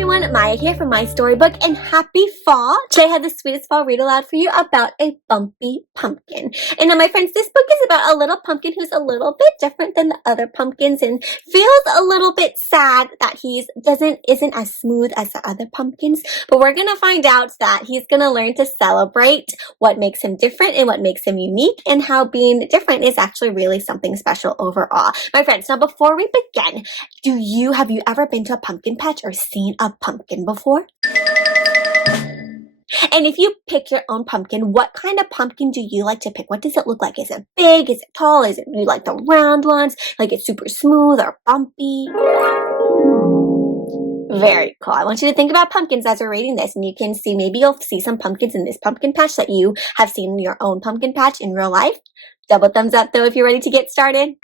everyone, Maya here from MaiStoryBook, and happy fall! Today I have the sweetest fall read aloud for you about a bumpy pumpkin. And now my friends, this book is about a little pumpkin who's a little bit different than the other pumpkins and feels a little bit sad that he isn't as smooth as the other pumpkins. But we're gonna find out that he's gonna learn to celebrate what makes him different and what makes him unique, and how being different is actually really something special overall. My friends, now before we begin, have you ever been to a pumpkin patch or seen a pumpkin before? And if you pick your own pumpkin, what kind of pumpkin do you like to pick? What does it look like? Is it big? Is it tall? Do you like the round ones? Like it's super smooth or bumpy? Very cool. I want you to think about pumpkins as we're reading this, and you can see, maybe you'll see some pumpkins in this pumpkin patch that you have seen in your own pumpkin patch in real life. Double thumbs up though if you're ready to get started.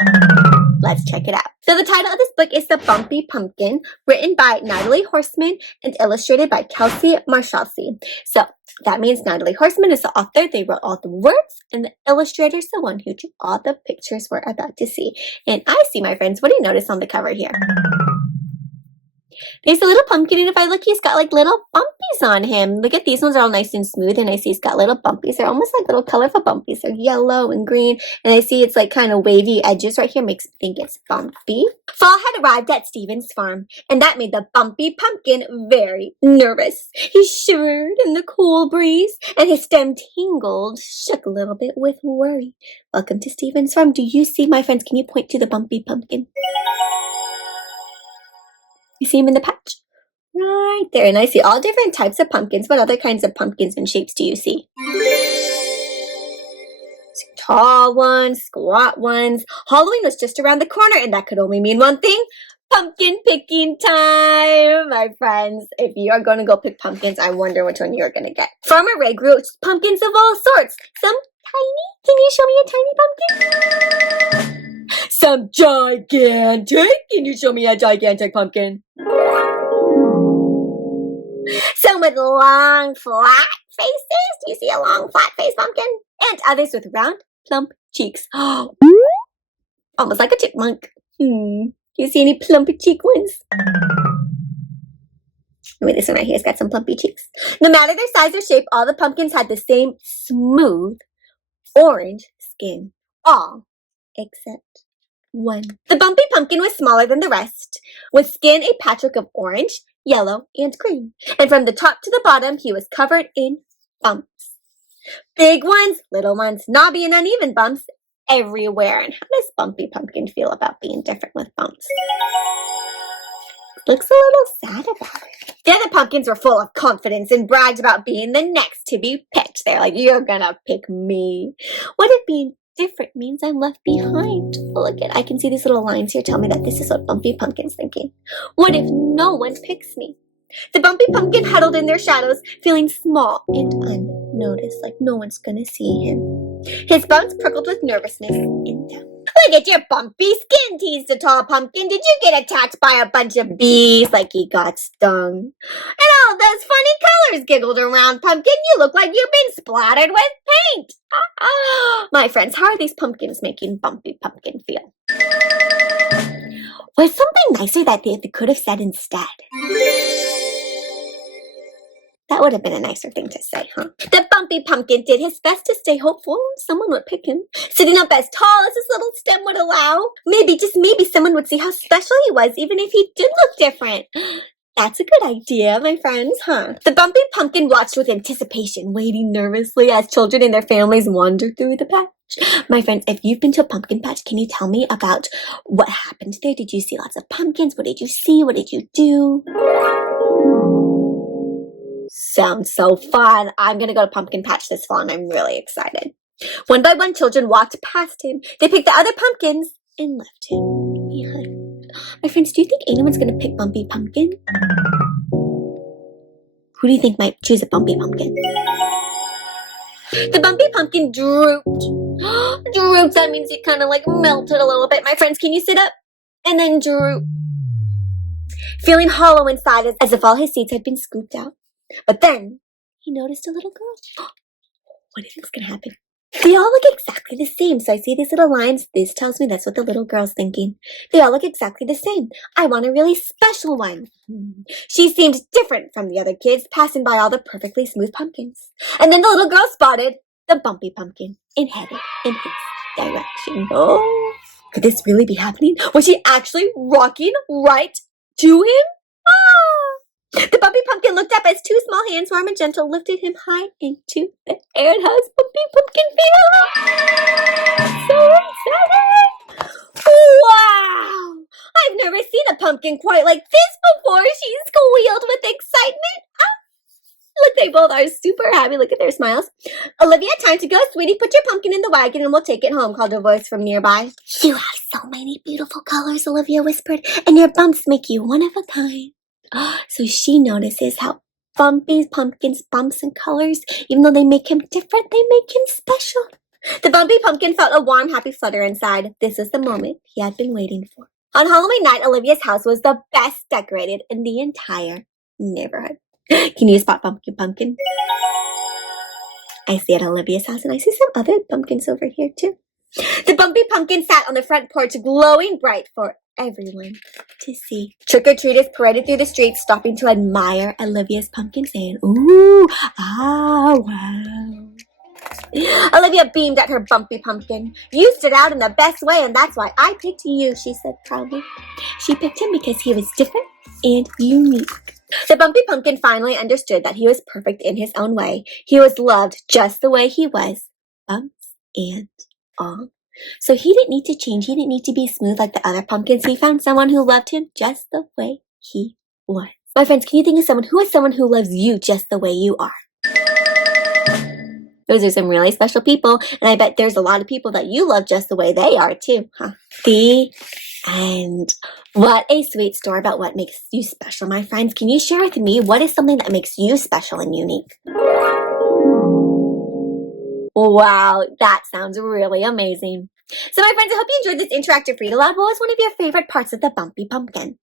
Let's check it out. So the title of this book is The Bumpy Pumpkin, written by Natalie Horseman and illustrated by Kelsey Marshalsey. So that means Natalie Horseman is the author. They wrote all the words, and the illustrator is the one who drew all the pictures we're about to see. And I see, my friends, what do you notice on the cover here? There's a little pumpkin, and if I look, he's got like little bumpies on him. Look at these ones, are all nice and smooth, and I see he's got little bumpies. They're almost like little colorful bumpies. They're yellow and green, and I see it's like kind of wavy edges right here, makes me think it's bumpy. Fall had arrived at Stephen's farm, and that made the bumpy pumpkin very nervous. He shivered in the cool breeze, and his stem tingled, shook a little bit with worry. Welcome to Stephen's farm. Do you see, my friends? Can you point to the bumpy pumpkin? You see him in the patch? Right there. And I see all different types of pumpkins. What other kinds of pumpkins and shapes do you see? Tall ones, squat ones. Halloween was just around the corner, and that could only mean one thing. Pumpkin picking time, my friends. If you are going to go pick pumpkins, I wonder which one you're going to get. Farmer Ray grew pumpkins of all sorts. Some tiny. Can you show me a tiny pumpkin? Some gigantic. Can you show me a gigantic pumpkin? Some with long, flat faces. Do you see a long, flat-faced pumpkin? And others with round, plump cheeks. Almost like a chipmunk. Do you see any plumpy cheek ones? Maybe this one right here has got some plumpy cheeks. No matter their size or shape, all the pumpkins had the same smooth orange skin. All except one. The bumpy pumpkin was smaller than the rest, with skin a patchwork of orange, yellow, and green. And from the top to the bottom, he was covered in bumps. Big ones, little ones, knobby and uneven bumps everywhere. And how does Bumpy Pumpkin feel about being different with bumps? Looks a little sad about it. The other pumpkins were full of confidence and bragged about being the next to be picked. They're like, you're gonna pick me. What if being different means I'm left behind? Oh, look at, I can see these little lines here tell me that this is what Bumpy Pumpkin's thinking. What if no one picks me? The Bumpy Pumpkin huddled in their shadows, feeling small and unnoticed, like no one's gonna see him. His bones prickled with nervousness and doubt. Look at your bumpy skin, teased the tall pumpkin. Did you get attacked by a bunch of bees? Like he got stung. And all those funny colors, giggled around pumpkin. You look like you've been splattered with paint. My friends, how are these pumpkins making Bumpy Pumpkin feel? Was something nicer that they could have said instead? That would have been a nicer thing to say, huh? The Bumpy Pumpkin did his best to stay hopeful someone would pick him, sitting up as tall as his little stem would allow. Maybe, just maybe, someone would see how special he was, even if he did look different. That's a good idea, my friends, huh? The Bumpy Pumpkin watched with anticipation, waiting nervously as children and their families wandered through the patch. My friends, if you've been to a pumpkin patch, can you tell me about what happened there? Did you see lots of pumpkins? What did you see? What did you do? Sounds so fun. I'm going to go to pumpkin patch this fall, and I'm really excited. One by one, children walked past him. They picked the other pumpkins and left him behind. My friends, do you think anyone's going to pick Bumpy Pumpkin? Who do you think might choose a Bumpy Pumpkin? The Bumpy Pumpkin drooped. Drooped, that means he kind of like melted a little bit. My friends, can you sit up? And then droop. Feeling hollow inside as if all his seeds had been scooped out. But then he noticed a little girl. What do you think's gonna happen? They all look exactly the same. So I see these little lines. This tells me that's what the little girl's thinking. They all look exactly the same. I want a really special one. She seemed different from the other kids, passing by all the perfectly smooth pumpkins. And then the little girl spotted the Bumpy Pumpkin and headed in his direction. Oh, could this really be happening? Was she actually walking right to him? Ah! The Bumpy Pumpkin looked up as two small hands, warm and gentle, lifted him high into the air. And how's Bumpy Pumpkin feel? So excited! Wow! I've never seen a pumpkin quite like this before. She squealed with excitement. Ah! Look, they both are super happy. Look at their smiles. Olivia, time to go. Sweetie, put your pumpkin in the wagon and we'll take it home, called a voice from nearby. You have so many beautiful colors, Olivia whispered, and your bumps make you one of a kind. So she notices how Bumpy Pumpkin's bumps and colors, even though they make him different, they make him special. The Bumpy Pumpkin felt a warm, happy flutter inside. This was the moment he had been waiting for. On Halloween night, Olivia's house was the best decorated in the entire neighborhood. Can you spot Bumpy Pumpkin? I see it at Olivia's house, and I see some other pumpkins over here, too. The Bumpy Pumpkin sat on the front porch, glowing bright for everyone to see. Trick-or-treaters paraded through the streets, stopping to admire Olivia's pumpkin, saying, ooh, ah, wow. Olivia beamed at her Bumpy Pumpkin. You stood out in the best way, and that's why I picked you, she said proudly. She picked him because he was different and unique. The Bumpy Pumpkin finally understood that he was perfect in his own way. He was loved just the way he was, bumps and all. So he didn't need to change. He didn't need to be smooth like the other pumpkins. He found someone who loved him just the way he was. My friends, can you think of someone who loves you just the way you are? Those are some really special people, and I bet there's a lot of people that you love just the way they are too, huh? The end. What a sweet story about what makes you special, my friends. Can you share with me what is something that makes you special and unique? Wow, that sounds really amazing. So my friends, I hope you enjoyed this interactive read aloud. What was one of your favorite parts of the Bumpy Pumpkin?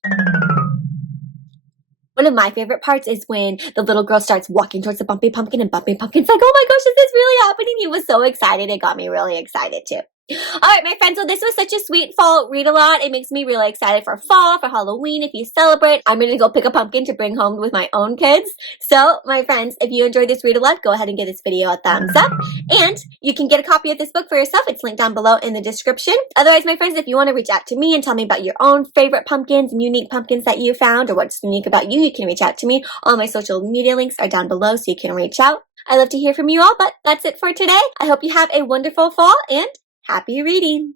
One of my favorite parts is when the little girl starts walking towards the Bumpy Pumpkin and Bumpy Pumpkin's like, oh my gosh, is this really happening? He was so excited. It got me really excited too. All right, my friends, so this was such a sweet fall read aloud. It makes me really excited for fall, for Halloween. If you celebrate, I'm going to go pick a pumpkin to bring home with my own kids. So, my friends, if you enjoyed this read aloud, go ahead and give this video a thumbs up. And you can get a copy of this book for yourself. It's linked down below in the description. Otherwise, my friends, if you want to reach out to me and tell me about your own favorite pumpkins and unique pumpkins that you found or what's unique about you, you can reach out to me. All my social media links are down below so you can reach out. I love to hear from you all, but that's it for today. I hope you have a wonderful fall and happy reading!